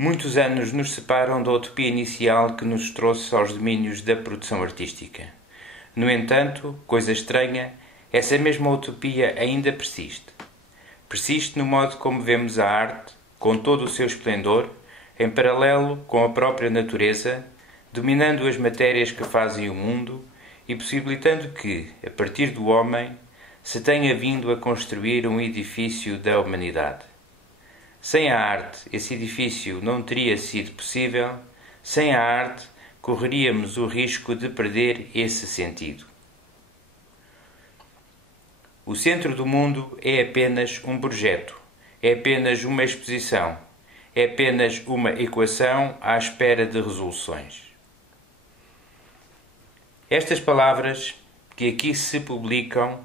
Muitos anos nos separam da utopia inicial que nos trouxe aos domínios da produção artística. No entanto, coisa estranha, essa mesma utopia ainda persiste. Persiste no modo como vemos a arte, com todo o seu esplendor, em paralelo com a própria natureza, dominando as matérias que fazem o mundo e possibilitando que, a partir do homem, se tenha vindo a construir um edifício da humanidade. Sem a arte, esse edifício não teria sido possível. Sem a arte, correríamos o risco de perder esse sentido. O centro do mundo é apenas um projeto, é apenas uma exposição, é apenas uma equação à espera de resoluções. Estas palavras, que aqui se publicam,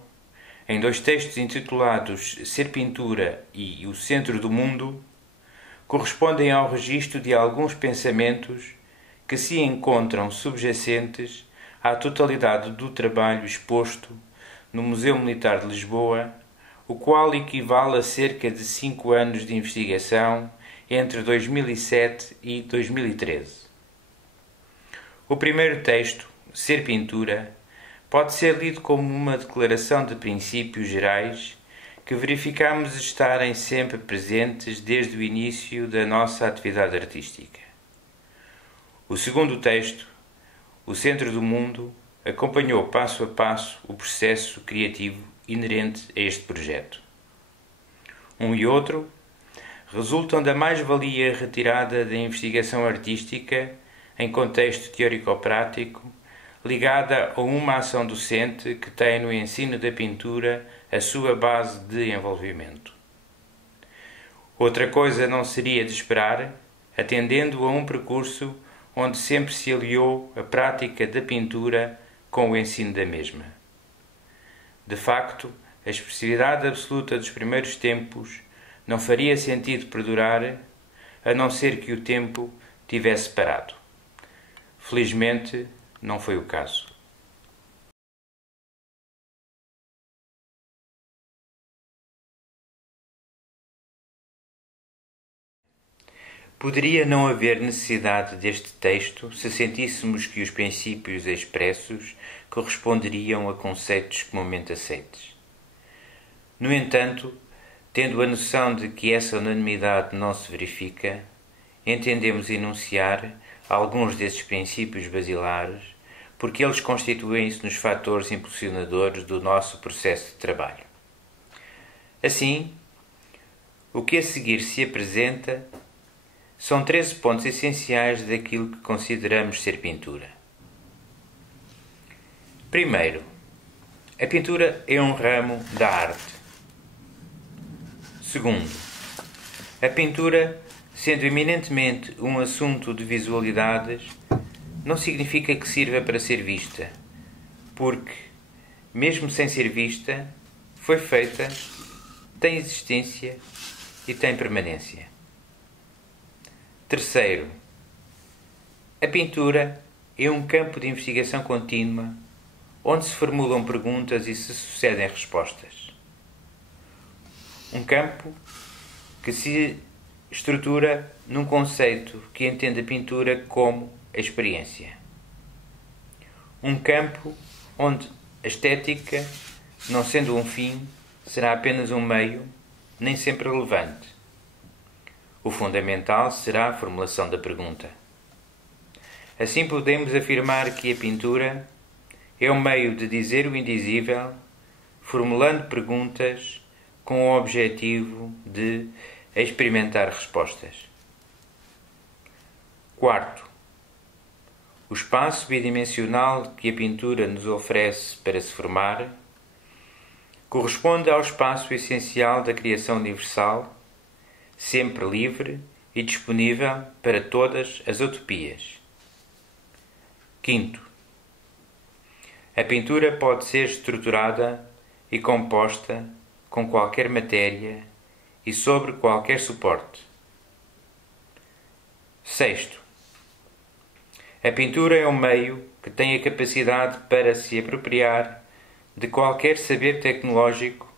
em dois textos intitulados Ser Pintura e O Centro do Mundo, correspondem ao registro de alguns pensamentos que se encontram subjacentes à totalidade do trabalho exposto no Museu Militar de Lisboa, o qual equivale a cerca de 5 anos de investigação entre 2007 e 2013. O primeiro texto, Ser Pintura, pode ser lido como uma declaração de princípios gerais que verificamos estarem sempre presentes desde o início da nossa atividade artística. O segundo texto, O Centro do Mundo, acompanhou passo a passo o processo criativo inerente a este projeto. Um e outro resultam da mais-valia retirada da investigação artística em contexto teórico-prático, ligada a uma ação docente que tem no ensino da pintura a sua base de envolvimento. Outra coisa não seria de esperar, atendendo a um percurso onde sempre se aliou a prática da pintura com o ensino da mesma. De facto, a expressividade absoluta dos primeiros tempos não faria sentido perdurar, a não ser que o tempo tivesse parado. Felizmente, não foi o caso. Poderia não haver necessidade deste texto se sentíssemos que os princípios expressos corresponderiam a conceitos comumente aceites. No entanto, tendo a noção de que essa unanimidade não se verifica, entendemos enunciar alguns desses princípios basilares, porque eles constituem-se nos fatores impulsionadores do nosso processo de trabalho. Assim, o que a seguir se apresenta são 13 pontos essenciais daquilo que consideramos ser pintura. Primeiro, a pintura é um ramo da arte. Segundo, a pintura, sendo eminentemente um assunto de visualidades, não significa que sirva para ser vista, porque, mesmo sem ser vista, foi feita, tem existência e tem permanência. Terceiro, a pintura é um campo de investigação contínua onde se formulam perguntas e se sucedem respostas. Um campo que se estrutura num conceito que entende a pintura como a experiência. Um campo onde a estética, não sendo um fim, será apenas um meio, nem sempre relevante. O fundamental será a formulação da pergunta. Assim podemos afirmar que a pintura é um meio de dizer o indizível, formulando perguntas com o objetivo de experimentar respostas. Quarto, o espaço bidimensional que a pintura nos oferece para se formar corresponde ao espaço essencial da criação universal, sempre livre e disponível para todas as utopias. Quinto, a pintura pode ser estruturada e composta com qualquer matéria e sobre qualquer suporte. Sexto, a pintura é um meio que tem a capacidade para se apropriar de qualquer saber tecnológico,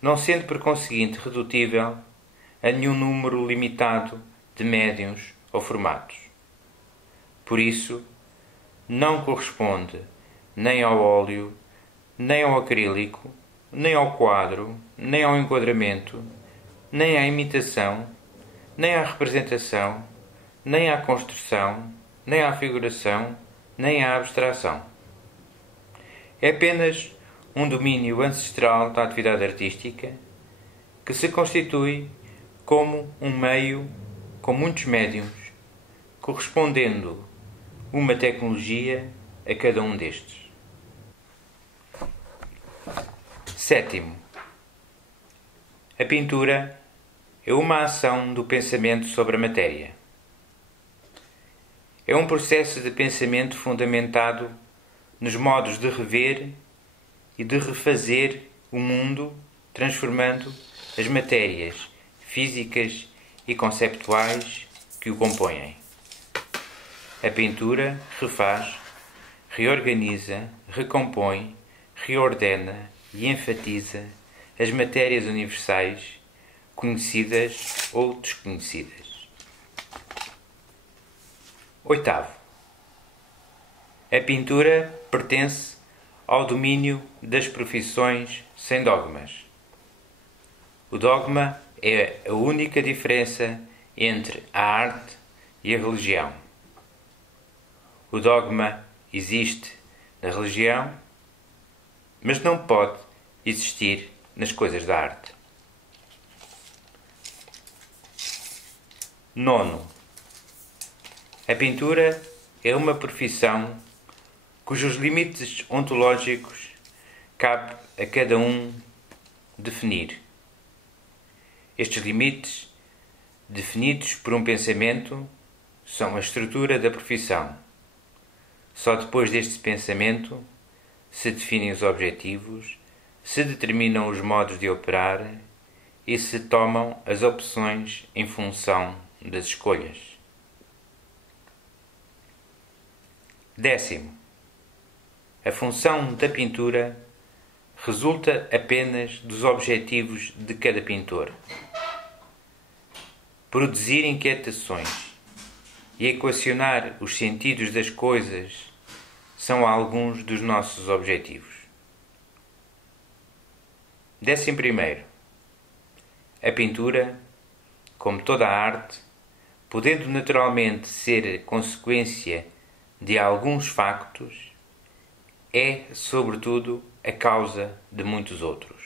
não sendo por conseguinte redutível a nenhum número limitado de médiuns ou formatos. Por isso, não corresponde nem ao óleo, nem ao acrílico, nem ao quadro, nem ao enquadramento, nem à imitação, nem à representação, nem à construção, nem à figuração, nem à abstração. É apenas um domínio ancestral da atividade artística que se constitui como um meio com muitos médiuns, correspondendo uma tecnologia a cada um destes. Sétimo, a pintura é uma ação do pensamento sobre a matéria. É um processo de pensamento fundamentado nos modos de rever e de refazer o mundo, transformando as matérias físicas e conceptuais que o compõem. A pintura refaz, reorganiza, recompõe, reordena e enfatiza as matérias universais, conhecidas ou desconhecidas. Oitavo, a pintura pertence ao domínio das profissões sem dogmas. O dogma é a única diferença entre a arte e a religião. O dogma existe na religião, mas não pode existir nas coisas da arte. Nono, a pintura é uma profissão cujos limites ontológicos cabe a cada um definir. Estes limites, definidos por um pensamento, são a estrutura da profissão. Só depois deste pensamento se definem os objetivos, se determinam os modos de operar e se tomam as opções em função das escolhas. Décimo, a função da pintura resulta apenas dos objetivos de cada pintor. Produzir inquietações e equacionar os sentidos das coisas são alguns dos nossos objetivos. 11º, a pintura, como toda a arte, podendo naturalmente ser consequência de alguns factos, é, sobretudo, a causa de muitos outros.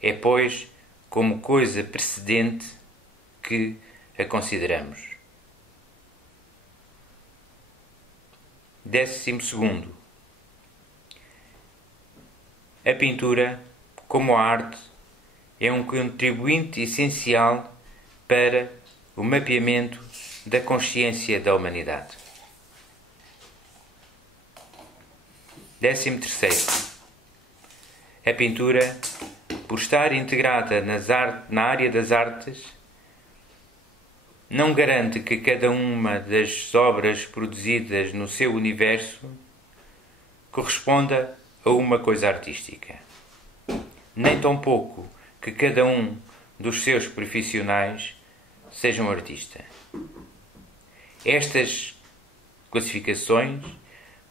É, pois, como coisa precedente que a consideramos. 12º, a pintura, como a arte, é um contribuinte essencial para o mapeamento da consciência da humanidade. 13º, a pintura, por estar integrada na área das artes, não garante que cada uma das obras produzidas no seu universo corresponda a uma coisa artística. Nem tampouco que cada um dos seus profissionais seja um artista. Estas classificações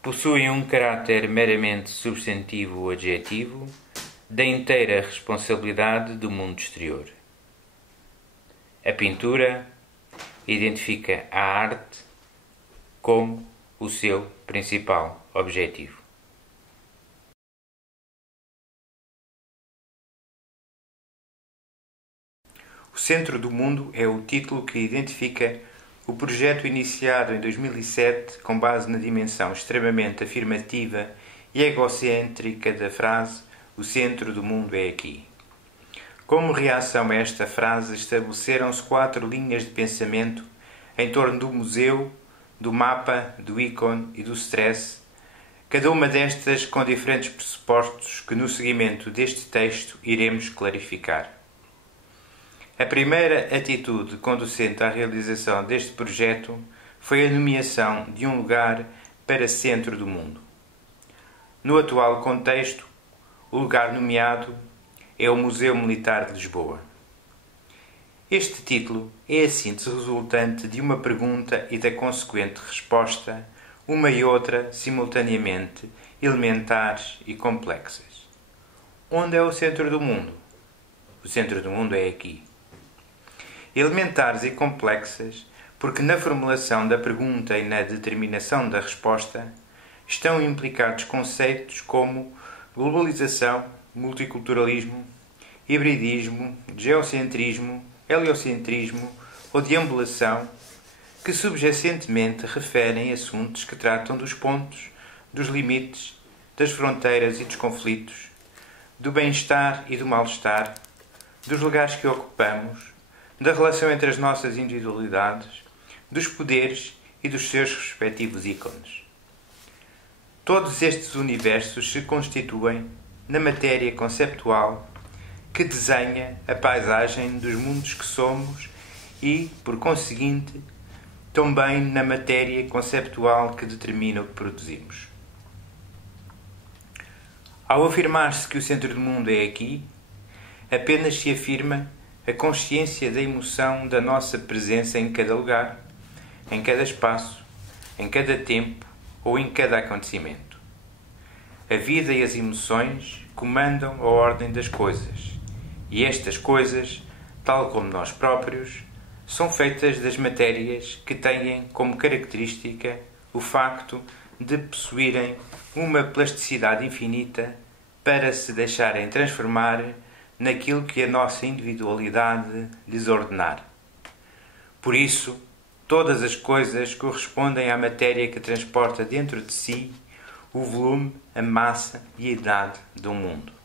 possuem um caráter meramente substantivo ou adjetivo da inteira responsabilidade do mundo exterior. A pintura identifica a arte como o seu principal objetivo. O Centro do Mundo é o título que identifica o projeto iniciado em 2007 com base na dimensão extremamente afirmativa e egocêntrica da frase "O centro do mundo é aqui". Como reação a esta frase, estabeleceram-se 4 linhas de pensamento em torno do museu, do mapa, do ícone e do stress, cada uma destas com diferentes pressupostos que no seguimento deste texto iremos clarificar. A primeira atitude conducente à realização deste projeto foi a nomeação de um lugar para centro do mundo. No atual contexto, o lugar nomeado é o Museu Militar de Lisboa. Este título é a síntese resultante de uma pergunta e da consequente resposta, uma e outra, simultaneamente, elementares e complexas. Onde é o centro do mundo? O centro do mundo é aqui. Elementares e complexas, porque na formulação da pergunta e na determinação da resposta estão implicados conceitos como globalização, multiculturalismo, hibridismo, geocentrismo, heliocentrismo ou deambulação, que subjacentemente referem assuntos que tratam dos pontos, dos limites, das fronteiras e dos conflitos, do bem-estar e do mal-estar, dos lugares que ocupamos, da relação entre as nossas individualidades, dos poderes e dos seus respectivos ícones. Todos estes universos se constituem na matéria conceptual que desenha a paisagem dos mundos que somos e, por conseguinte, também na matéria conceptual que determina o que produzimos. Ao afirmar-se que o centro do mundo é aqui, apenas se afirma a consciência da emoção da nossa presença em cada lugar, em cada espaço, em cada tempo ou em cada acontecimento. A vida e as emoções comandam a ordem das coisas, e estas coisas, tal como nós próprios, são feitas das matérias que têm como característica o facto de possuírem uma plasticidade infinita para se deixarem transformar naquilo que a nossa individualidade lhes ordenar. Por isso, todas as coisas correspondem à matéria que transporta dentro de si o volume, a massa e a idade do mundo.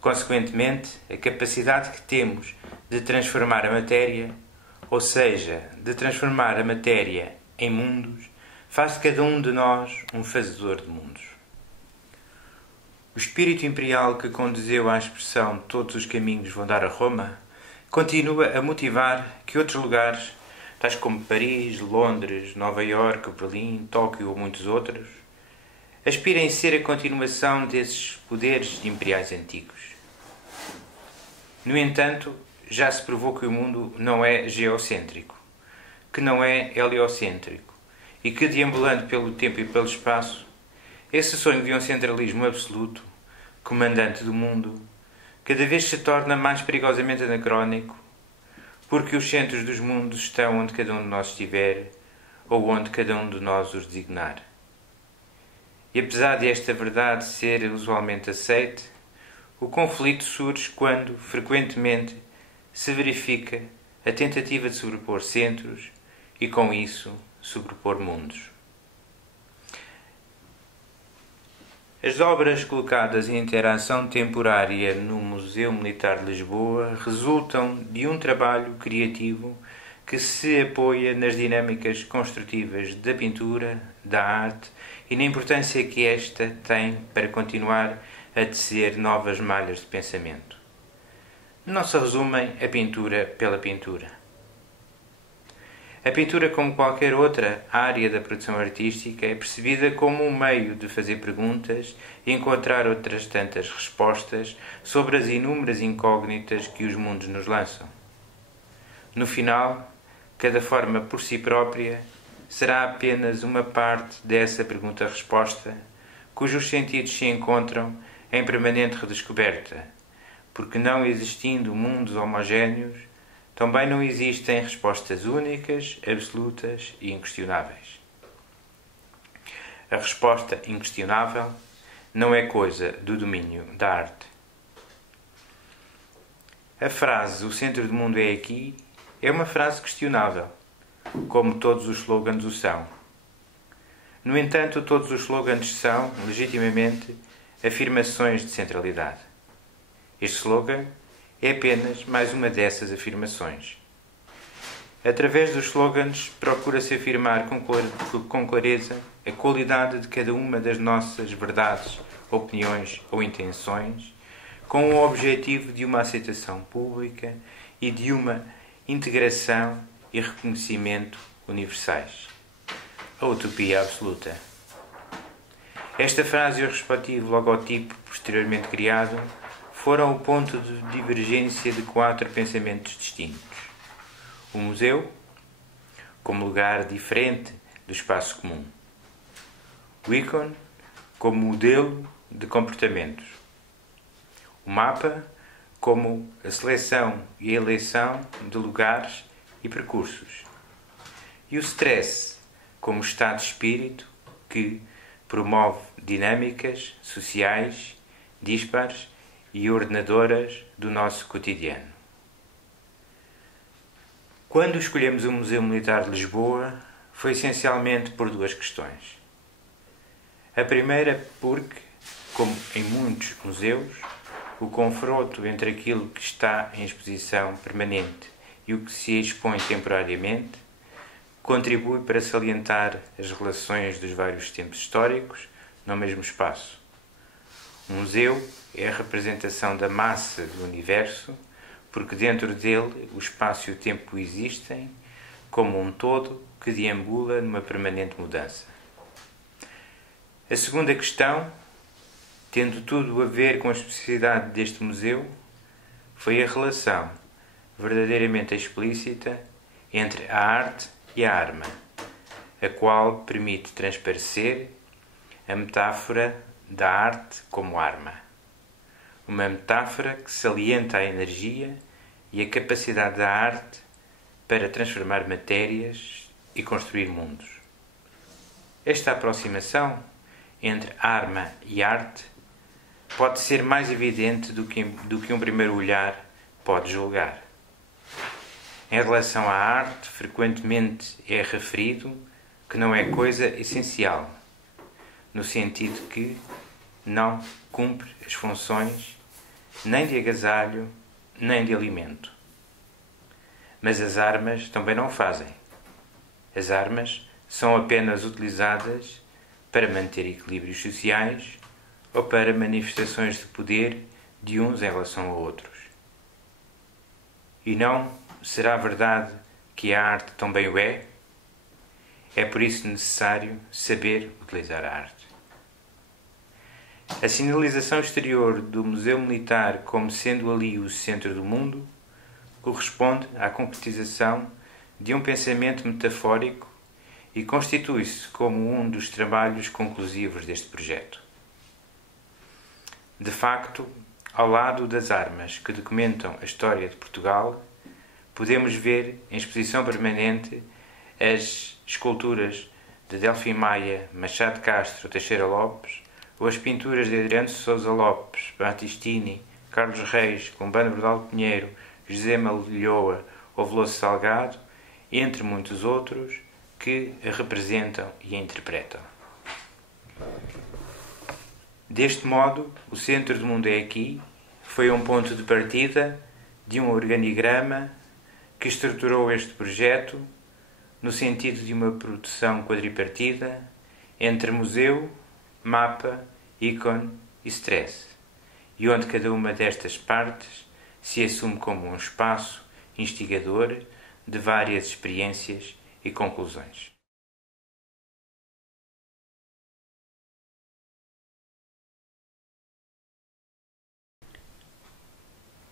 Consequentemente, a capacidade que temos de transformar a matéria, ou seja, de transformar a matéria em mundos, faz de cada um de nós um fazedor de mundos. O espírito imperial que conduziu à expressão "todos os caminhos vão dar a Roma" continua a motivar que outros lugares, tais como Paris, Londres, Nova Iorque, Berlim, Tóquio ou muitos outros, aspirem a ser a continuação desses poderes imperiais antigos. No entanto, já se provou que o mundo não é geocêntrico, que não é heliocêntrico e que, deambulando pelo tempo e pelo espaço, esse sonho de um centralismo absoluto, comandante do mundo, cada vez se torna mais perigosamente anacrónico, porque os centros dos mundos estão onde cada um de nós estiver ou onde cada um de nós os designar. E apesar desta verdade ser usualmente aceite, o conflito surge quando, frequentemente, se verifica a tentativa de sobrepor centros e, com isso, sobrepor mundos. As obras colocadas em interação temporária no Museu Militar de Lisboa resultam de um trabalho criativo que se apoia nas dinâmicas construtivas da pintura, da arte e na importância que esta tem para continuar a tecer novas malhas de pensamento. Não se resumem a pintura pela pintura. A pintura, como qualquer outra área da produção artística, é percebida como um meio de fazer perguntas e encontrar outras tantas respostas sobre as inúmeras incógnitas que os mundos nos lançam. No final, cada forma por si própria será apenas uma parte dessa pergunta-resposta, cujos sentidos se encontram em permanente redescoberta, porque não existindo mundos homogéneos, também não existem respostas únicas, absolutas e inquestionáveis. A resposta inquestionável não é coisa do domínio da arte. A frase "o centro do mundo é aqui" é uma frase questionável, como todos os slogans o são. No entanto, todos os slogans são, legitimamente, afirmações de centralidade. Este slogan é apenas mais uma dessas afirmações. Através dos slogans, procura-se afirmar com clareza a qualidade de cada uma das nossas verdades, opiniões ou intenções, com o objetivo de uma aceitação pública e de uma integração e reconhecimento universais. A utopia absoluta. Esta frase e o respectivo logotipo posteriormente criado foram o ponto de divergência de 4 pensamentos distintos. O museu, como lugar diferente do espaço comum. O ícone, como modelo de comportamentos. O mapa, como a seleção e a eleição de lugares e percursos. E o stress, como estado de espírito que promove dinâmicas sociais, dispares e ordenadoras do nosso cotidiano. Quando escolhemos o Museu Militar de Lisboa, foi essencialmente por 2 questões. A primeira porque, como em muitos museus, o confronto entre aquilo que está em exposição permanente e o que se expõe temporariamente contribui para salientar as relações dos vários tempos históricos no mesmo espaço. O museu é a representação da massa do universo, porque dentro dele o espaço e o tempo existem como um todo que deambula numa permanente mudança. A segunda questão, tendo tudo a ver com a especificidade deste museu, foi a relação verdadeiramente explícita entre a arte e a arma, a qual permite transparecer a metáfora da arte como arma. Uma metáfora que salienta a energia e a capacidade da arte para transformar matérias e construir mundos. Esta aproximação entre arma e arte pode ser mais evidente do que um primeiro olhar pode julgar. Em relação à arte, frequentemente é referido que não é coisa essencial, no sentido que não cumpre as funções nem de agasalho, nem de alimento. Mas as armas também não fazem. As armas são apenas utilizadas para manter equilíbrios sociais ou para manifestações de poder de uns em relação a outros. E não será verdade que a arte também o é? É por isso necessário saber utilizar a arte. A sinalização exterior do Museu Militar como sendo ali o centro do mundo corresponde à concretização de um pensamento metafórico e constitui-se como um dos trabalhos conclusivos deste projeto. De facto, ao lado das armas que documentam a história de Portugal, podemos ver em exposição permanente as esculturas de Delfim Maia, Machado Castro, Teixeira Lopes, ou as pinturas de Adriano de Sousa Lopes, Battistini, Carlos Reis, Lombano Bordal Pinheiro, José Malhoa ou Veloso Salgado, entre muitos outros, que a representam e a interpretam. Deste modo, o Centro do Mundo é Aqui foi um ponto de partida de um organigrama que estruturou este projeto no sentido de uma produção quadripartida entre museu, mapa, ícone e stress, e onde cada uma destas partes se assume como um espaço instigador de várias experiências e conclusões.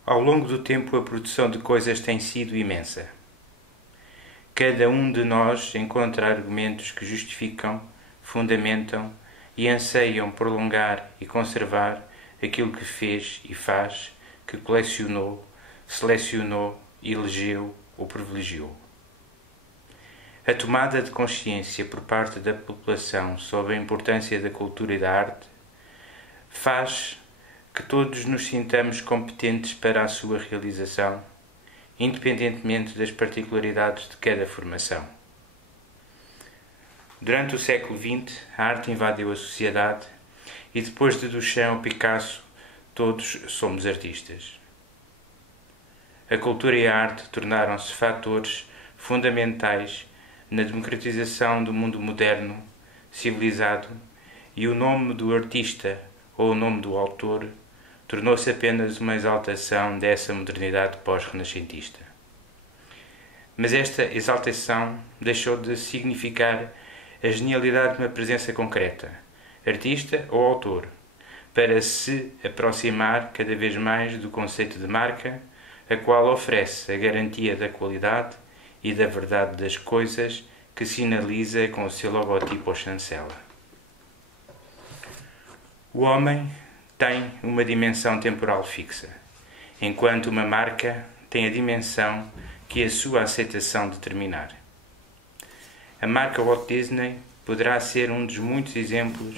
Ao longo do tempo, a produção de coisas tem sido imensa. Cada um de nós encontra argumentos que justificam, fundamentam e anseiam prolongar e conservar aquilo que fez e faz, que colecionou, selecionou, elegeu ou privilegiou. A tomada de consciência por parte da população sobre a importância da cultura e da arte faz que todos nos sintamos competentes para a sua realização, independentemente das particularidades de cada formação. Durante o século XX, a arte invadiu a sociedade e depois de Duchamp ou Picasso, todos somos artistas. A cultura e a arte tornaram-se fatores fundamentais na democratização do mundo moderno, civilizado, e o nome do artista ou o nome do autor tornou-se apenas uma exaltação dessa modernidade pós-renascentista. Mas esta exaltação deixou de significar a genialidade de uma presença concreta, artista ou autor, para se aproximar cada vez mais do conceito de marca, a qual oferece a garantia da qualidade e da verdade das coisas que sinaliza com o seu logotipo ou chancela. O homem tem uma dimensão temporal fixa, enquanto uma marca tem a dimensão que a sua aceitação determinar. A marca Walt Disney poderá ser um dos muitos exemplos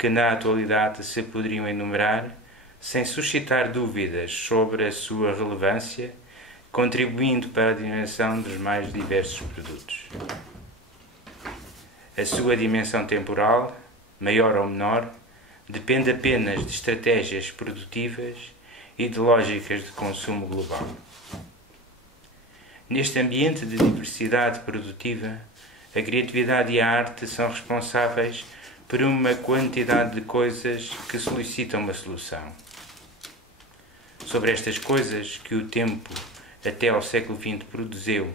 que na atualidade se poderiam enumerar sem suscitar dúvidas sobre a sua relevância, contribuindo para a dimensão dos mais diversos produtos. A sua dimensão temporal, maior ou menor, depende apenas de estratégias produtivas e de lógicas de consumo global. Neste ambiente de diversidade produtiva, a criatividade e a arte são responsáveis por uma quantidade de coisas que solicitam uma solução. Sobre estas coisas que o tempo até ao século XX produziu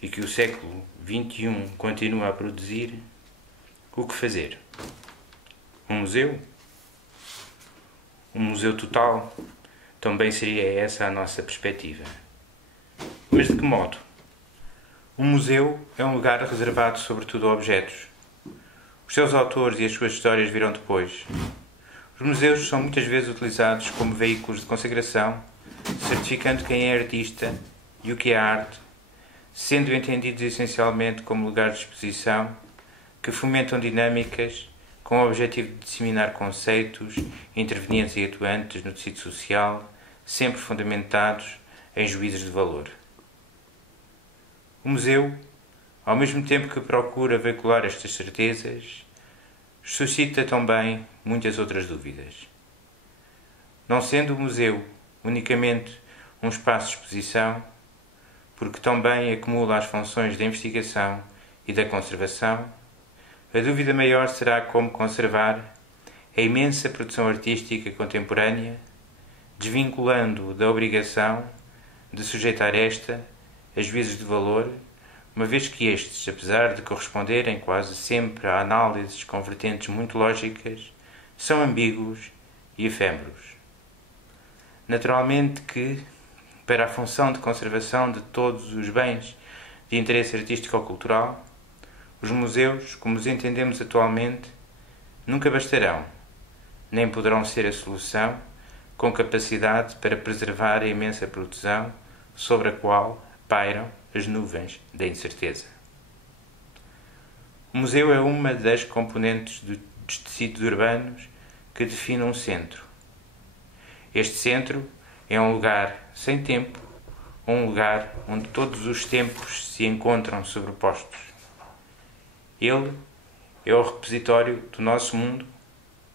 e que o século XXI continua a produzir, o que fazer? Um museu? Um museu total? Também seria essa a nossa perspectiva. Mas de que modo? Um museu é um lugar reservado sobretudo a objetos. Os seus autores e as suas histórias virão depois. Os museus são muitas vezes utilizados como veículos de consagração, certificando quem é artista e o que é arte, sendo entendidos essencialmente como lugares de exposição que fomentam dinâmicas com o objetivo de disseminar conceitos intervenientes e atuantes no tecido social, sempre fundamentados em juízos de valor. O museu, ao mesmo tempo que procura veicular estas certezas, suscita também muitas outras dúvidas. Não sendo o museu unicamente um espaço de exposição, porque também acumula as funções da investigação e da conservação, a dúvida maior será como conservar a imensa produção artística contemporânea, desvinculando-o da obrigação de sujeitar esta a juízos de valor, uma vez que estes, apesar de corresponderem quase sempre a análises com vertentes muito lógicas, são ambíguos e efêmeros. Naturalmente que, para a função de conservação de todos os bens de interesse artístico ou cultural, os museus, como os entendemos atualmente, nunca bastarão, nem poderão ser a solução com capacidade para preservar a imensa produção sobre a qual pairam as nuvens da incerteza. O museu é uma das componentes dos tecidos urbanos que define um centro. Este centro é um lugar sem tempo, um lugar onde todos os tempos se encontram sobrepostos. Ele é o repositório do nosso mundo,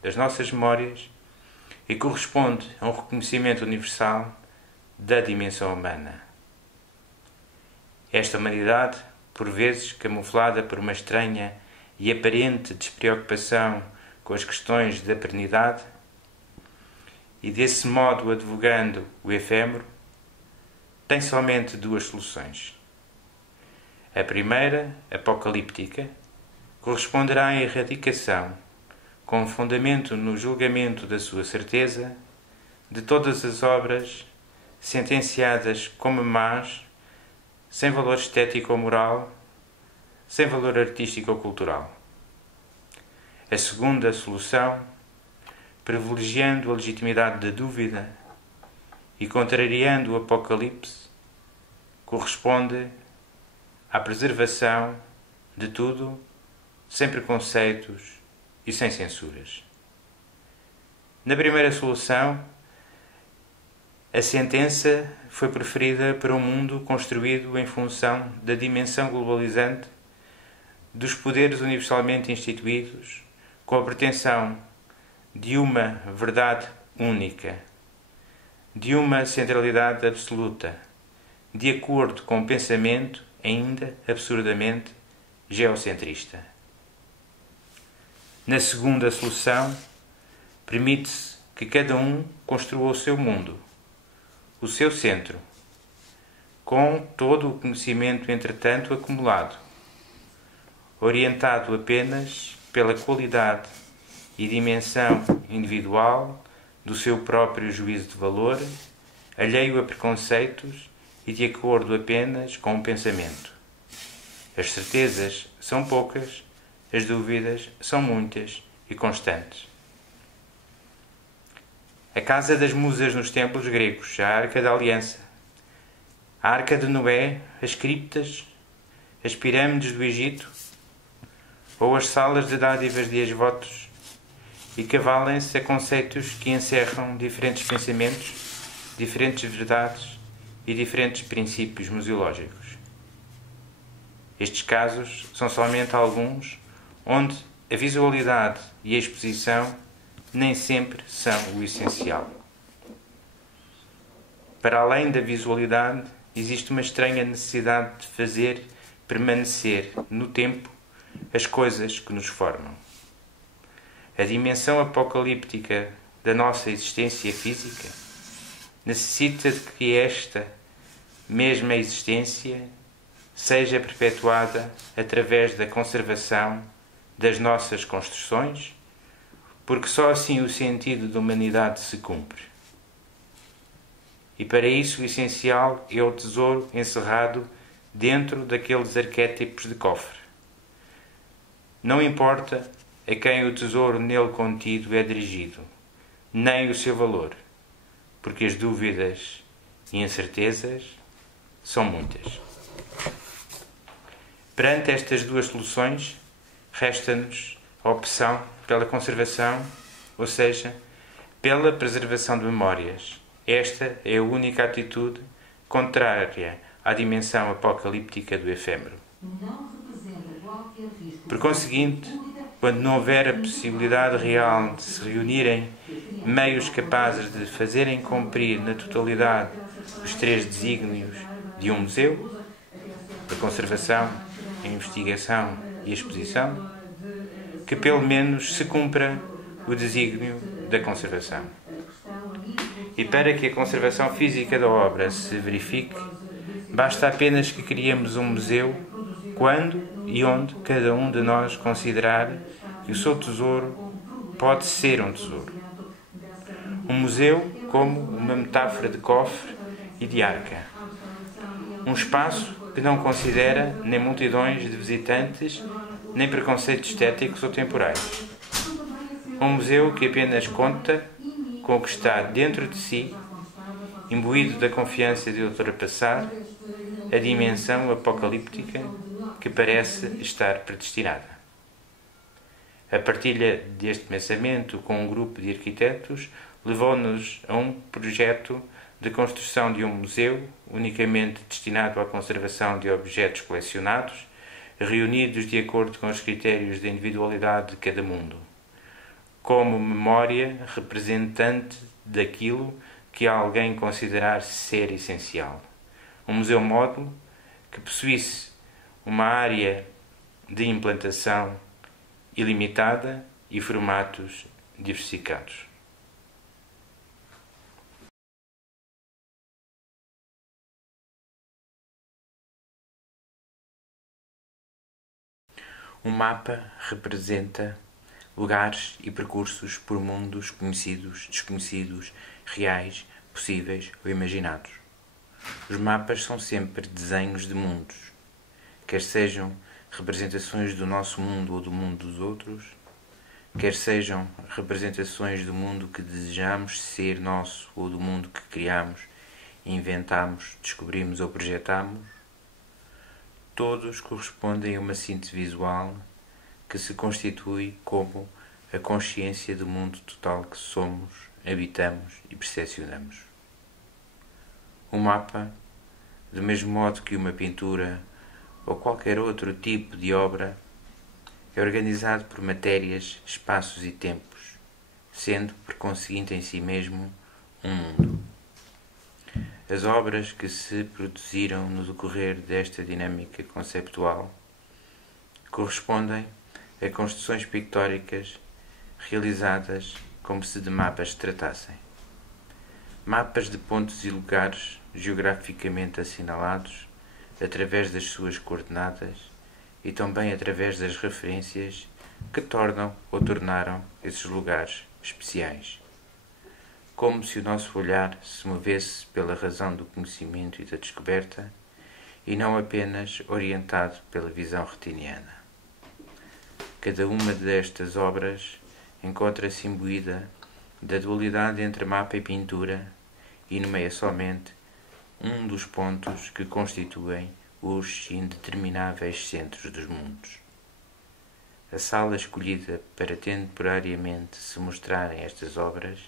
das nossas memórias, e corresponde a um reconhecimento universal da dimensão humana. Esta humanidade, por vezes camuflada por uma estranha e aparente despreocupação com as questões da eternidade, e desse modo advogando o efêmero, tem somente duas soluções. A primeira, apocalíptica, corresponderá à erradicação, com fundamento no julgamento da sua certeza, de todas as obras sentenciadas como más, sem valor estético ou moral, sem valor artístico ou cultural. A segunda solução, privilegiando a legitimidade da dúvida e contrariando o apocalipse, corresponde à preservação de tudo, sem preconceitos e sem censuras. Na primeira solução, a sentença foi preferida para um mundo construído em função da dimensão globalizante dos poderes universalmente instituídos, com a pretensão de uma verdade única, de uma centralidade absoluta, de acordo com um pensamento ainda absurdamente geocentrista. Na segunda solução, permite-se que cada um construa o seu mundo, o seu centro, com todo o conhecimento entretanto acumulado, orientado apenas pela qualidade e dimensão individual do seu próprio juízo de valor, alheio a preconceitos e de acordo apenas com o pensamento. As certezas são poucas, as dúvidas são muitas e constantes. A casa das musas nos templos gregos, a Arca da Aliança, a Arca de Noé, as criptas, as pirâmides do Egito, ou as salas de dádivas de Esvotos, equivalem-se a conceitos que encerram diferentes pensamentos, diferentes verdades e diferentes princípios museológicos. Estes casos são somente alguns onde a visualidade e a exposição nem sempre são o essencial. Para além da visualidade, existe uma estranha necessidade de fazer permanecer no tempo as coisas que nos formam. A dimensão apocalíptica da nossa existência física necessita de que esta mesma existência seja perpetuada através da conservação das nossas construções, porque só assim o sentido da humanidade se cumpre. E para isso o essencial é o tesouro encerrado dentro daqueles arquétipos de cofre. Não importa a quem o tesouro nele contido é dirigido, nem o seu valor, porque as dúvidas e incertezas são muitas. Perante estas duas soluções, resta-nos a opção pela conservação, ou seja, pela preservação de memórias. Esta é a única atitude contrária à dimensão apocalíptica do efêmero. Por conseguinte, quando não houver a possibilidade real de se reunirem meios capazes de fazerem cumprir na totalidade os três desígnios de um museu, a conservação, a investigação e a exposição, que pelo menos se cumpra o desígnio da conservação. E para que a conservação física da obra se verifique, basta apenas que criemos um museu quando e onde cada um de nós considerar que o seu tesouro pode ser um tesouro. Um museu como uma metáfora de cofre e de arca. Um espaço que não considera nem multidões de visitantes, nem preconceitos estéticos ou temporais. Um museu que apenas conta com o que está dentro de si, imbuído da confiança de ultrapassar a dimensão apocalíptica que parece estar predestinada. A partilha deste pensamento com um grupo de arquitetos levou-nos a um projeto de construção de um museu unicamente destinado à conservação de objetos colecionados, reunidos de acordo com os critérios de individualidade de cada mundo, como memória representante daquilo que alguém considerar ser essencial. Um museu módulo que possuísse uma área de implantação ilimitada e formatos diversificados. Um mapa representa lugares e percursos por mundos conhecidos, desconhecidos, reais, possíveis ou imaginados. Os mapas são sempre desenhos de mundos, quer sejam representações do nosso mundo ou do mundo dos outros, quer sejam representações do mundo que desejamos ser nosso ou do mundo que criamos, inventamos, descobrimos ou projetamos. Todos correspondem a uma síntese visual que se constitui como a consciência do mundo total que somos, habitamos e percepcionamos. Um mapa, do mesmo modo que uma pintura ou qualquer outro tipo de obra, é organizado por matérias, espaços e tempos, sendo, por conseguinte, em si mesmo, um mundo. As obras que se produziram no decorrer desta dinâmica conceptual correspondem a construções pictóricas realizadas como se de mapas se tratassem. Mapas de pontos e lugares geograficamente assinalados através das suas coordenadas e também através das referências que tornam ou tornaram esses lugares especiais. Como se o nosso olhar se movesse pela razão do conhecimento e da descoberta e não apenas orientado pela visão retiniana. Cada uma destas obras encontra-se imbuída da dualidade entre mapa e pintura e nomeia somente um dos pontos que constituem os indetermináveis centros dos mundos. A sala escolhida para temporariamente se mostrarem estas obras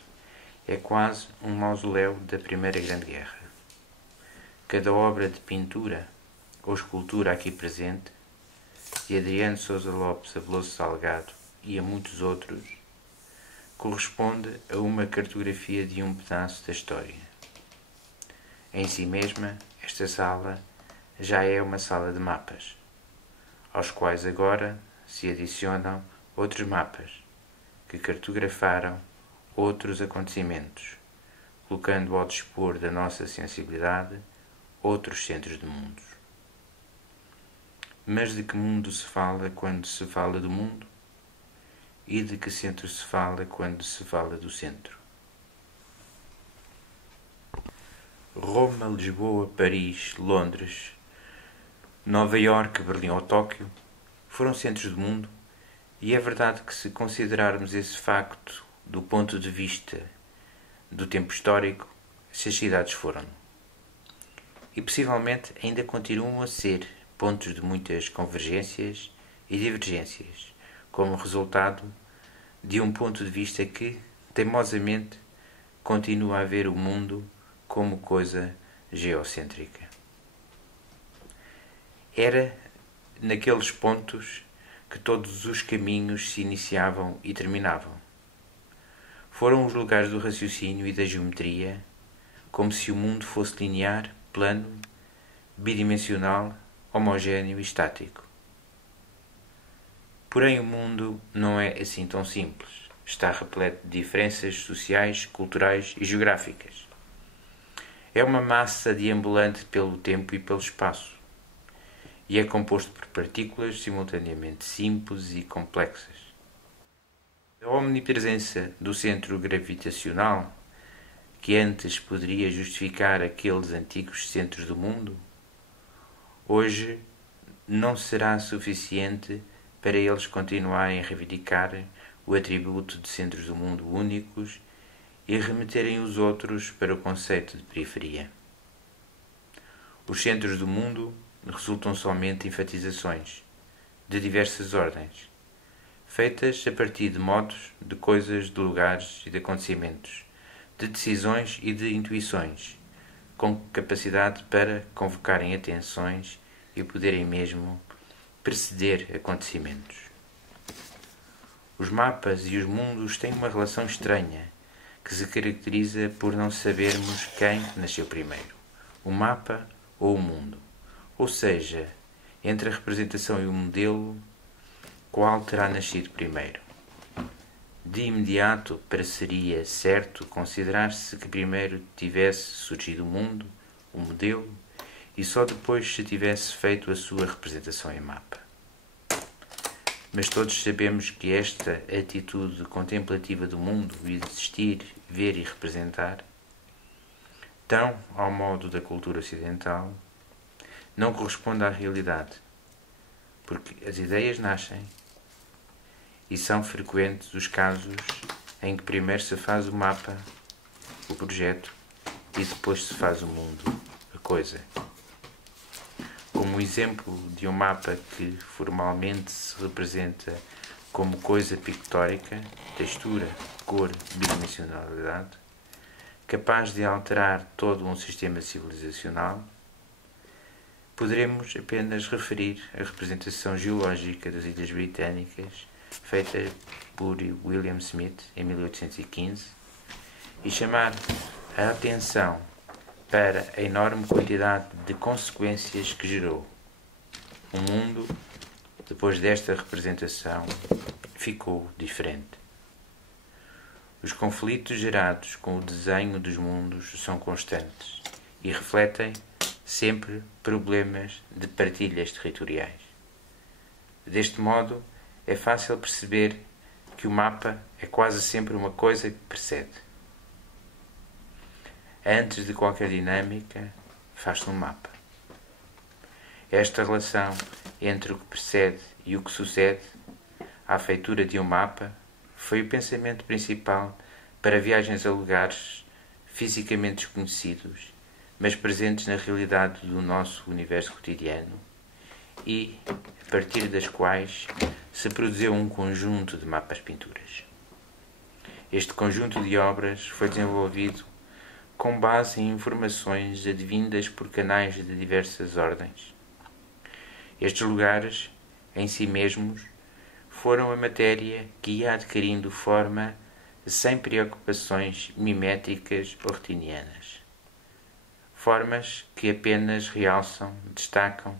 é quase um mausoléu da Primeira Grande Guerra. Cada obra de pintura ou escultura aqui presente, de Adriano Sousa Lopes a Veloso Salgado e a muitos outros, corresponde a uma cartografia de um pedaço da história. Em si mesma, esta sala já é uma sala de mapas, aos quais agora se adicionam outros mapas que cartografaram outros acontecimentos, colocando ao dispor da nossa sensibilidade outros centros de mundos. Mas de que mundo se fala quando se fala do mundo? E de que centro se fala quando se fala do centro? Roma, Lisboa, Paris, Londres, Nova Iorque, Berlim ou Tóquio foram centros do mundo, e é verdade que, se considerarmos esse facto do ponto de vista do tempo histórico, essas cidades foram. E possivelmente ainda continuam a ser pontos de muitas convergências e divergências, como resultado de um ponto de vista que, teimosamente, continua a ver o mundo como coisa geocêntrica. Era naqueles pontos que todos os caminhos se iniciavam e terminavam. Foram os lugares do raciocínio e da geometria, como se o mundo fosse linear, plano, bidimensional, homogéneo e estático. Porém, o mundo não é assim tão simples. Está repleto de diferenças sociais, culturais e geográficas. É uma massa deambulante pelo tempo e pelo espaço, e é composto por partículas simultaneamente simples e complexas. A omnipresença do centro gravitacional, que antes poderia justificar aqueles antigos centros do mundo, hoje não será suficiente para eles continuarem a reivindicar o atributo de centros do mundo únicos e remeterem os outros para o conceito de periferia. Os centros do mundo resultam somente enfatizações, de diversas ordens, feitas a partir de modos, de coisas, de lugares e de acontecimentos, de decisões e de intuições, com capacidade para convocarem atenções e poderem mesmo preceder acontecimentos. Os mapas e os mundos têm uma relação estranha, que se caracteriza por não sabermos quem nasceu primeiro, o mapa ou o mundo. Ou seja, entre a representação e o modelo, qual terá nascido primeiro? De imediato pareceria certo considerar-se que primeiro tivesse surgido o mundo, o modelo, e só depois se tivesse feito a sua representação em mapa. Mas todos sabemos que esta atitude contemplativa do mundo, e de existir, ver e representar, tão ao modo da cultura ocidental, não corresponde à realidade, porque as ideias nascem e são frequentes os casos em que primeiro se faz o mapa, o projeto, e depois se faz o mundo, a coisa. Como exemplo de um mapa que formalmente se representa como coisa pictórica, textura, cor, bidimensionalidade, capaz de alterar todo um sistema civilizacional, poderemos apenas referir a representação geológica das Ilhas Britânicas, feita por William Smith em 1815, e chamar a atenção para a enorme quantidade de consequências que gerou. O mundo, depois desta representação, ficou diferente. Os conflitos gerados com o desenho dos mundos são constantes e refletem sempre problemas de partilhas territoriais. Deste modo, é fácil perceber que o mapa é quase sempre uma coisa que precede. Antes de qualquer dinâmica, faz-se um mapa. Esta relação entre o que precede e o que sucede, à feitura de um mapa, foi o pensamento principal para viagens a lugares fisicamente desconhecidos, mas presentes na realidade do nosso universo cotidiano e a partir das quais se produziu um conjunto de mapas-pinturas. Este conjunto de obras foi desenvolvido com base em informações advindas por canais de diversas ordens. Estes lugares, em si mesmos, foram a matéria que ia adquirindo forma sem preocupações miméticas ou retinianas. Formas que apenas realçam, destacam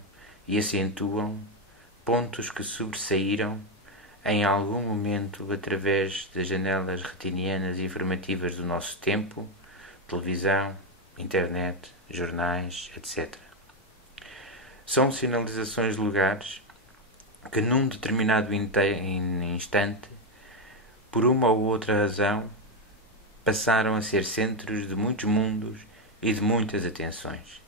e acentuam pontos que sobressaíram em algum momento através das janelas retinianas informativas do nosso tempo, televisão, internet, jornais, etc. São sinalizações de lugares que num determinado instante, por uma ou outra razão, passaram a ser centros de muitos mundos e de muitas atenções.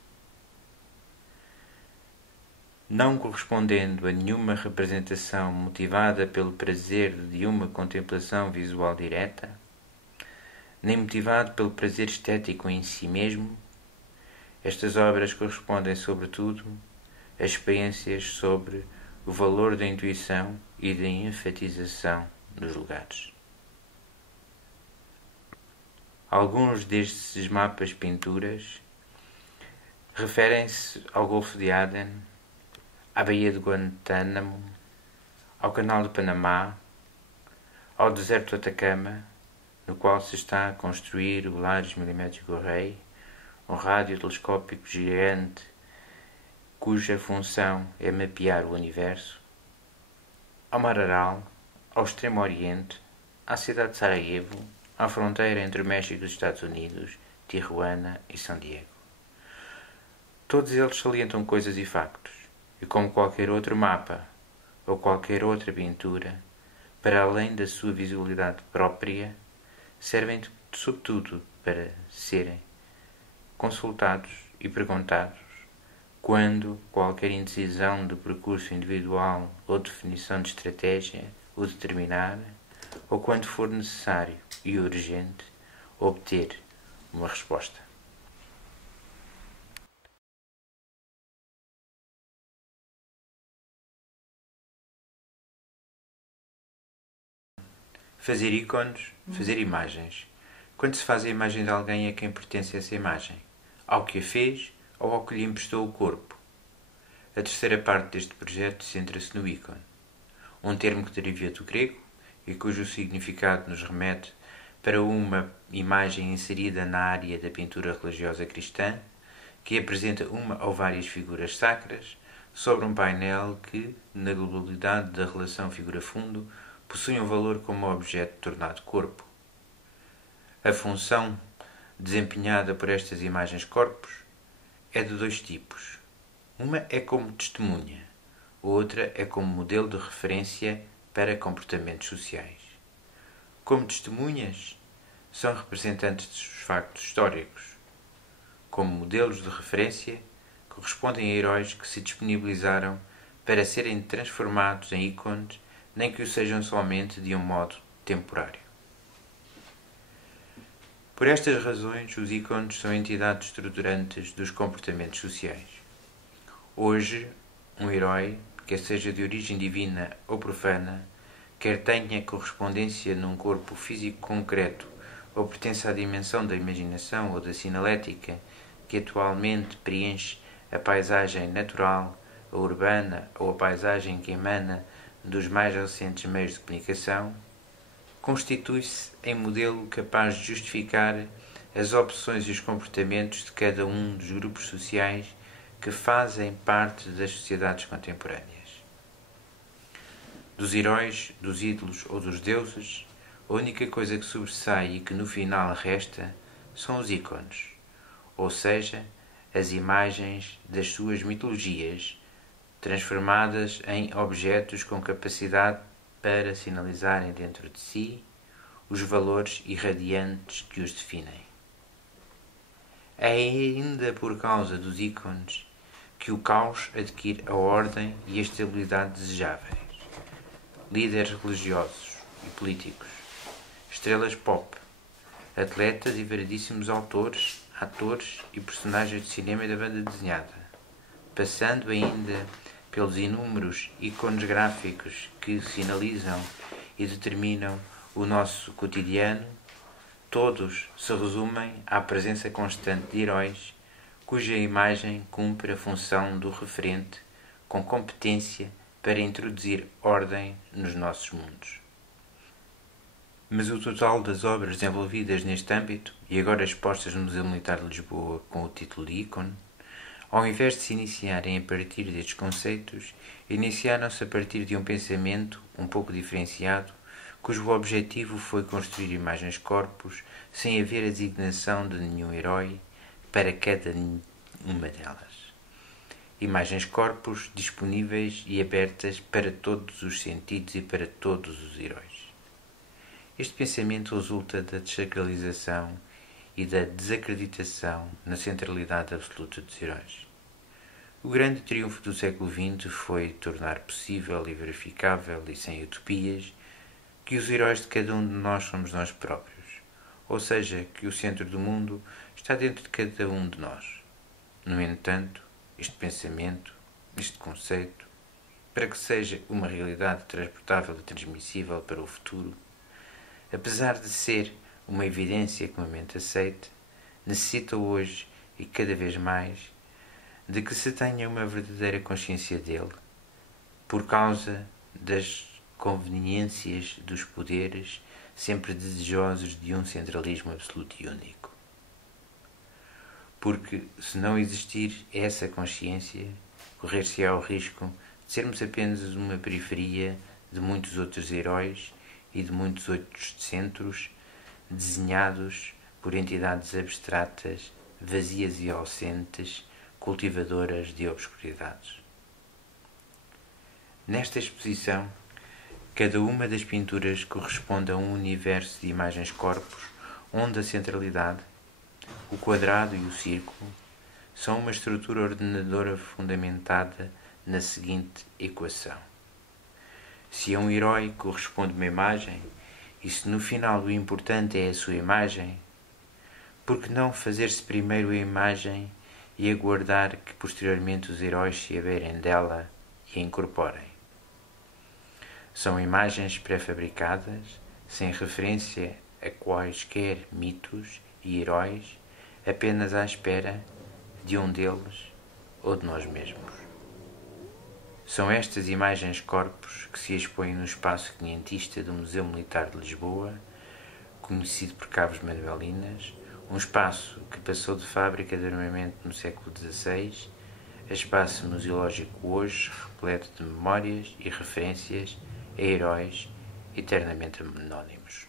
Não correspondendo a nenhuma representação motivada pelo prazer de uma contemplação visual direta, nem motivado pelo prazer estético em si mesmo, estas obras correspondem, sobretudo, a experiências sobre o valor da intuição e da enfatização dos lugares. Alguns destes mapas-pinturas referem-se ao Golfo de Aden, à Baía de Guantánamo, ao Canal do Panamá, ao deserto do Atacama, no qual se está a construir o Large Milimétrico Array, um radiotelescópio gigante cuja função é mapear o universo, ao Mar Aral, ao Extremo Oriente, à cidade de Sarajevo, à fronteira entre o México e os Estados Unidos, Tijuana e São Diego. Todos eles salientam coisas e factos, e como qualquer outro mapa ou qualquer outra pintura, para além da sua visualidade própria, servem sobretudo para serem consultados e perguntados quando qualquer indecisão de percurso individual ou definição de estratégia o determinar, ou quando for necessário e urgente obter uma resposta. Fazer ícones, fazer imagens. Quando se faz a imagem de alguém, a quem pertence essa imagem? Ao que a fez ou ao que lhe emprestou o corpo? A terceira parte deste projeto centra-se no ícone, um termo que deriva do grego e cujo significado nos remete para uma imagem inserida na área da pintura religiosa cristã, que apresenta uma ou várias figuras sacras sobre um painel que, na globalidade da relação figura-fundo, possui um valor como objeto tornado corpo. A função desempenhada por estas imagens-corpos é de dois tipos. Uma é como testemunha, outra é como modelo de referência para comportamentos sociais. Como testemunhas, são representantes dos factos históricos. Como modelos de referência, correspondem a heróis que se disponibilizaram para serem transformados em ícones, nem que o sejam somente de um modo temporário. Por estas razões, os ícones são entidades estruturantes dos comportamentos sociais. Hoje, um herói, quer seja de origem divina ou profana, quer tenha correspondência num corpo físico concreto ou pertença à dimensão da imaginação ou da sinalética que atualmente preenche a paisagem natural, a urbana ou a paisagem que emana dos mais recentes meios de comunicação, constitui-se em modelo capaz de justificar as opções e os comportamentos de cada um dos grupos sociais que fazem parte das sociedades contemporâneas. Dos heróis, dos ídolos ou dos deuses, a única coisa que sobressai e que no final resta são os ícones, ou seja, as imagens das suas mitologias, transformadas em objetos com capacidade para sinalizarem dentro de si os valores irradiantes que os definem. É ainda por causa dos ícones que o caos adquire a ordem e a estabilidade desejáveis. Líderes religiosos e políticos, estrelas pop, atletas e variedíssimos autores, atores e personagens de cinema e da banda desenhada, passando ainda pelos inúmeros ícones gráficos que sinalizam e determinam o nosso cotidiano, todos se resumem à presença constante de heróis cuja imagem cumpre a função do referente com competência para introduzir ordem nos nossos mundos. Mas o total das obras desenvolvidas neste âmbito, e agora expostas no Museu Militar de Lisboa com o título de ícone, ao invés de se iniciarem a partir destes conceitos, iniciaram-se a partir de um pensamento um pouco diferenciado, cujo objetivo foi construir imagens-corpos sem haver a designação de nenhum herói para cada uma delas. Imagens-corpos disponíveis e abertas para todos os sentidos e para todos os heróis. Este pensamento resulta da desacralização e da desacreditação na centralidade absoluta dos heróis. O grande triunfo do século XX foi tornar possível e verificável e sem utopias que os heróis de cada um de nós somos nós próprios, ou seja, que o centro do mundo está dentro de cada um de nós. No entanto, este pensamento, este conceito, para que seja uma realidade transportável e transmissível para o futuro, apesar de ser uma evidência que uma mente aceite, necessita hoje, e cada vez mais, de que se tenha uma verdadeira consciência dele, por causa das conveniências dos poderes sempre desejosos de um centralismo absoluto e único. Porque, se não existir essa consciência, correr-se-á o risco de sermos apenas uma periferia de muitos outros heróis e de muitos outros centros desenhados por entidades abstratas, vazias e ausentes, cultivadoras de obscuridades. Nesta exposição, cada uma das pinturas corresponde a um universo de imagens-corpos onde a centralidade, o quadrado e o círculo são uma estrutura ordenadora fundamentada na seguinte equação. Se a um herói corresponde uma imagem, e se no final o importante é a sua imagem, por que não fazer-se primeiro a imagem e aguardar que posteriormente os heróis se aberem dela e a incorporem? São imagens pré-fabricadas, sem referência a quaisquer mitos e heróis, apenas à espera de um deles ou de nós mesmos. São estas imagens-corpos que se expõem no espaço quinhentista do Museu Militar de Lisboa, conhecido por Cabos Manuelinas, um espaço que passou de fábrica de armamento no século XVI a espaço museológico hoje, repleto de memórias e referências a heróis eternamente anónimos.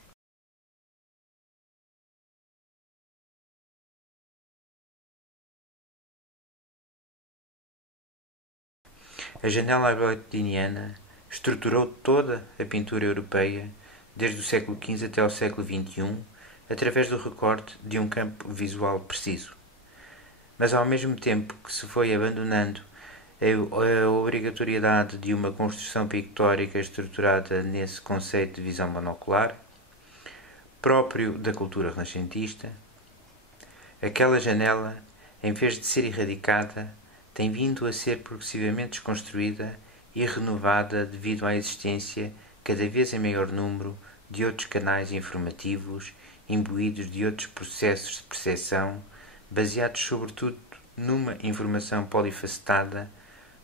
A janela agostiniana estruturou toda a pintura europeia, desde o século XV até ao século XXI, através do recorte de um campo visual preciso. Mas ao mesmo tempo que se foi abandonando a obrigatoriedade de uma construção pictórica estruturada nesse conceito de visão monocular, próprio da cultura renascentista, aquela janela, em vez de ser erradicada, tem vindo a ser progressivamente desconstruída e renovada devido à existência, cada vez em maior número, de outros canais informativos, imbuídos de outros processos de percepção, baseados sobretudo numa informação polifacetada,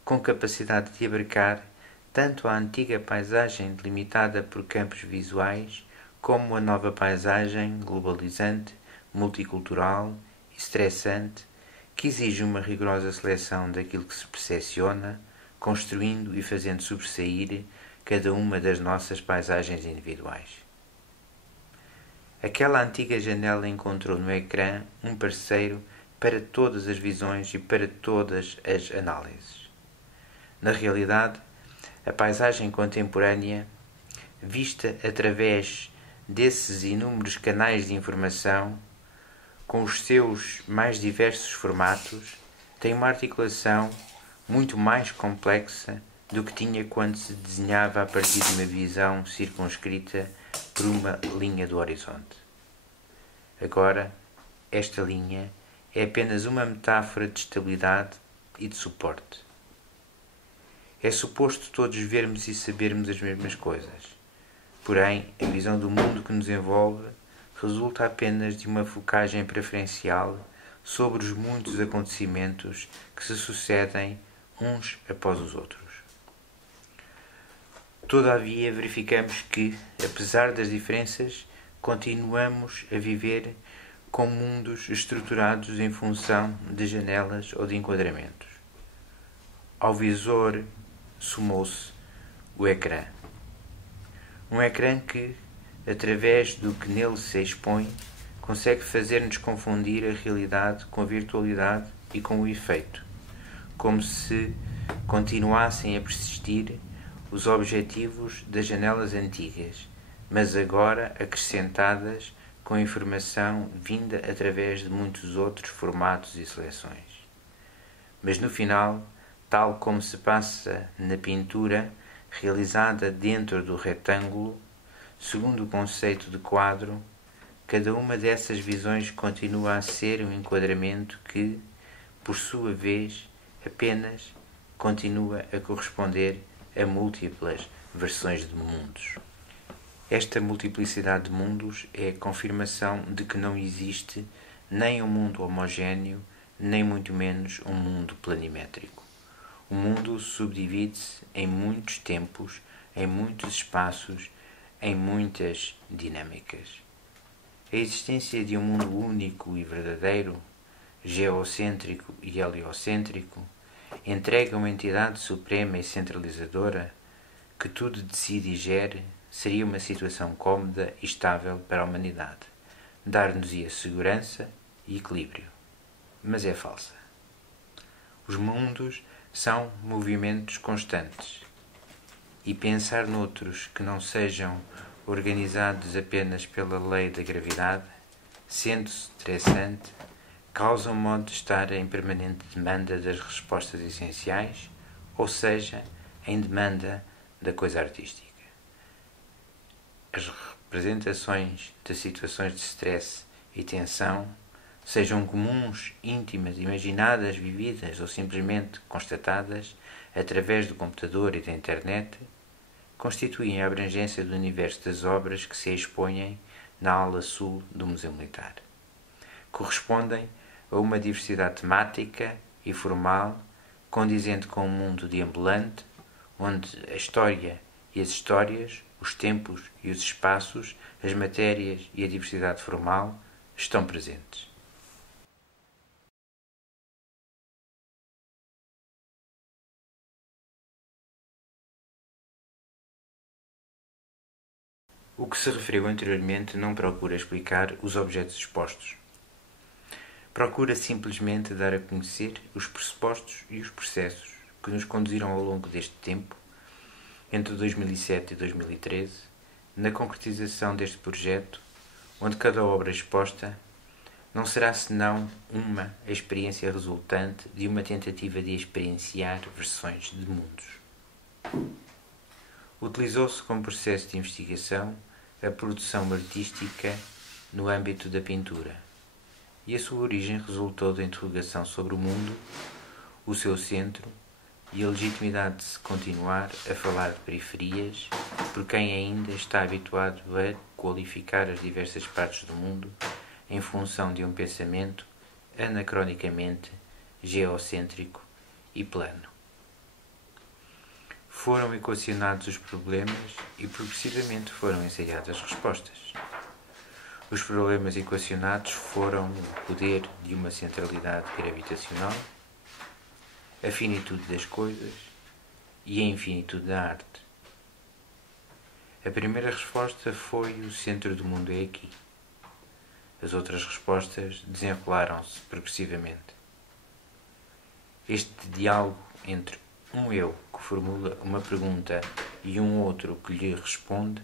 com capacidade de abarcar tanto a antiga paisagem delimitada por campos visuais, como a nova paisagem globalizante, multicultural e estressante, que exige uma rigorosa seleção daquilo que se percepciona, construindo e fazendo sobressair cada uma das nossas paisagens individuais. Aquela antiga janela encontrou no ecrã um parceiro para todas as visões e para todas as análises. Na realidade, a paisagem contemporânea vista através desses inúmeros canais de informação, com os seus mais diversos formatos, tem uma articulação muito mais complexa do que tinha quando se desenhava a partir de uma visão circunscrita por uma linha do horizonte. Agora, esta linha é apenas uma metáfora de estabilidade e de suporte. É suposto todos vermos e sabermos as mesmas coisas. Porém, a visão do mundo que nos envolve resulta apenas de uma focagem preferencial sobre os muitos acontecimentos que se sucedem uns após os outros. Todavia, verificamos que, apesar das diferenças, continuamos a viver com mundos estruturados em função de janelas ou de enquadramentos. Ao visor somou-se o ecrã. Um ecrã que, através do que nele se expõe, consegue fazer-nos confundir a realidade com a virtualidade e com o efeito, como se continuassem a persistir os objetivos das janelas antigas, mas agora acrescentadas com informação vinda através de muitos outros formatos e seleções. Mas no final, tal como se passa na pintura realizada dentro do retângulo, segundo o conceito de quadro, cada uma dessas visões continua a ser um enquadramento que, por sua vez, apenas continua a corresponder a múltiplas versões de mundos. Esta multiplicidade de mundos é a confirmação de que não existe nem um mundo homogéneo, nem muito menos um mundo planimétrico. O mundo subdivide-se em muitos tempos, em muitos espaços, em muitas dinâmicas. A existência de um mundo único e verdadeiro, geocêntrico e heliocêntrico, entrega uma entidade suprema e centralizadora que tudo decide e gere, seria uma situação cómoda e estável para a humanidade. Dar-nos-ia segurança e equilíbrio. Mas é falsa. Os mundos são movimentos constantes. E pensar noutros que não sejam organizados apenas pela lei da gravidade, sendo estressante, causa um modo de estar em permanente demanda das respostas essenciais, ou seja, em demanda da coisa artística. As representações de situações de stress e tensão, sejam comuns, íntimas, imaginadas, vividas ou simplesmente constatadas através do computador e da internet, constituem a abrangência do universo das obras que se expõem na ala sul do Museu Militar. Correspondem a uma diversidade temática e formal condizente com um mundo deambulante, onde a história e as histórias, os tempos e os espaços, as matérias e a diversidade formal estão presentes. O que se referiu anteriormente não procura explicar os objetos expostos. Procura simplesmente dar a conhecer os pressupostos e os processos que nos conduziram ao longo deste tempo, entre 2007 e 2013, na concretização deste projeto, onde cada obra exposta não será senão uma experiência resultante de uma tentativa de experienciar versões de mundos. Utilizou-se como processo de investigação a produção artística no âmbito da pintura, e a sua origem resultou da interrogação sobre o mundo, o seu centro e a legitimidade de se continuar a falar de periferias por quem ainda está habituado a qualificar as diversas partes do mundo em função de um pensamento anacronicamente geocêntrico e plano. Foram equacionados os problemas e progressivamente foram ensaiadas as respostas. Os problemas equacionados foram o poder de uma centralidade gravitacional, a finitude das coisas e a infinitude da arte. A primeira resposta foi: o centro do mundo é aqui. As outras respostas desenrolaram-se progressivamente. Este diálogo entre um eu que formula uma pergunta e um outro que lhe responde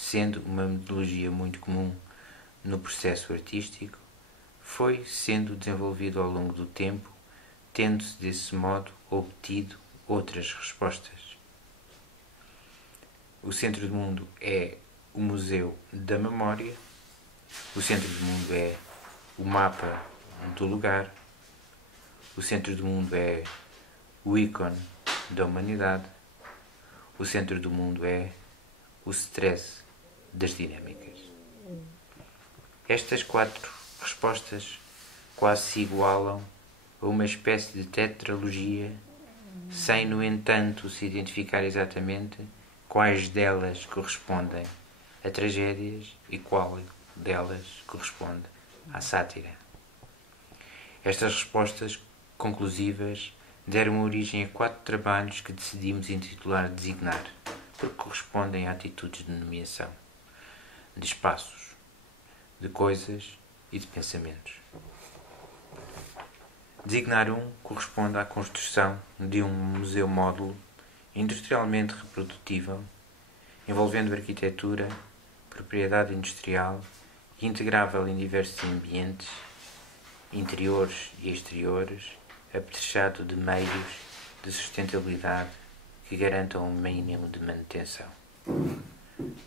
sendo uma metodologia muito comum no processo artístico, foi sendo desenvolvido ao longo do tempo, tendo-se desse modo obtido outras respostas. O centro do mundo é o Museu da Memória, o centro do mundo é o mapa do lugar, o centro do mundo é o ícone da humanidade, o centro do mundo é o stress das dinâmicas. Estas 4 respostas quase se igualam a uma espécie de tetralogia, sem, no entanto, se identificar exatamente quais delas correspondem a tragédias e qual delas corresponde à sátira. Estas respostas conclusivas deram origem a 4 trabalhos que decidimos intitular Designar, porque correspondem a atitudes de nomeação, de espaços, de coisas e de pensamentos. Designar 1 corresponde à construção de um museu-módulo industrialmente reprodutível, envolvendo arquitetura, propriedade industrial e integrável em diversos ambientes, interiores e exteriores, apetrechado de meios de sustentabilidade que garantam um mínimo de manutenção.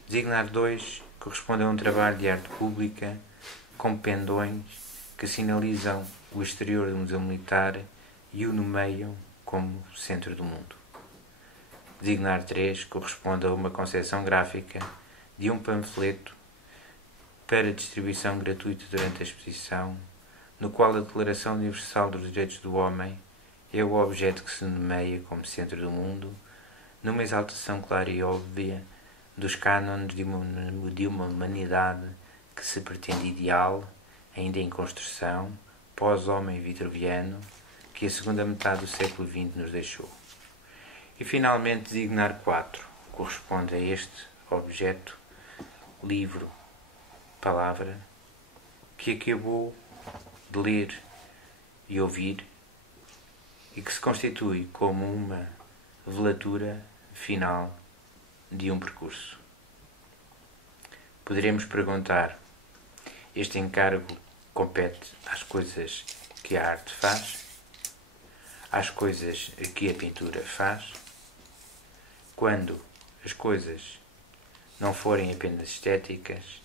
Designar 2 corresponde a um trabalho de arte pública com pendões que sinalizam o exterior do Museu Militar e o nomeiam como centro do mundo. Designar 3 corresponde a uma concepção gráfica de um panfleto para distribuição gratuita durante a exposição, no qual a Declaração Universal dos Direitos do Homem é o objeto que se nomeia como centro do mundo, numa exaltação clara e óbvia dos cânones de uma humanidade que se pretende ideal, ainda em construção, pós-homem vitruviano, que a segunda metade do século XX nos deixou. E finalmente Designar 4 corresponde a este objeto, livro, palavra, que acabou de ler e ouvir e que se constitui como uma velatura final de um percurso. Poderemos perguntar: este encargo compete às coisas que a arte faz? Às coisas que a pintura faz? Quando as coisas não forem apenas estéticas,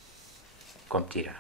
competirá.